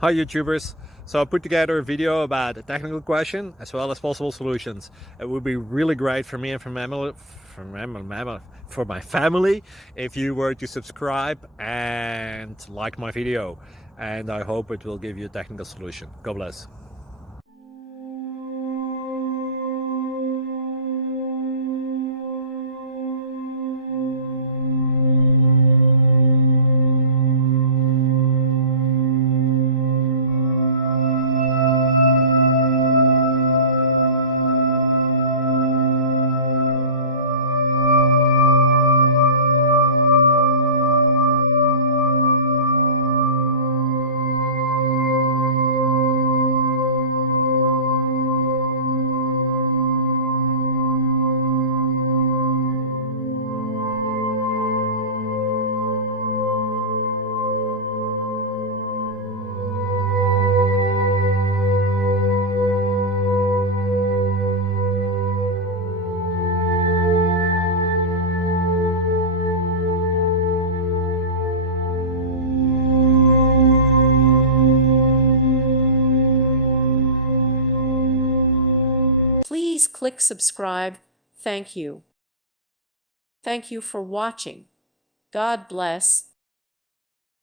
Hi YouTubers! So I put together a video about a technical question as well as possible solutions. It would be really great for me and for my family if you were to subscribe and like my video, and I hope it will give you a technical solution. God bless. Please click subscribe. Thank you. Thank you for watching. God bless.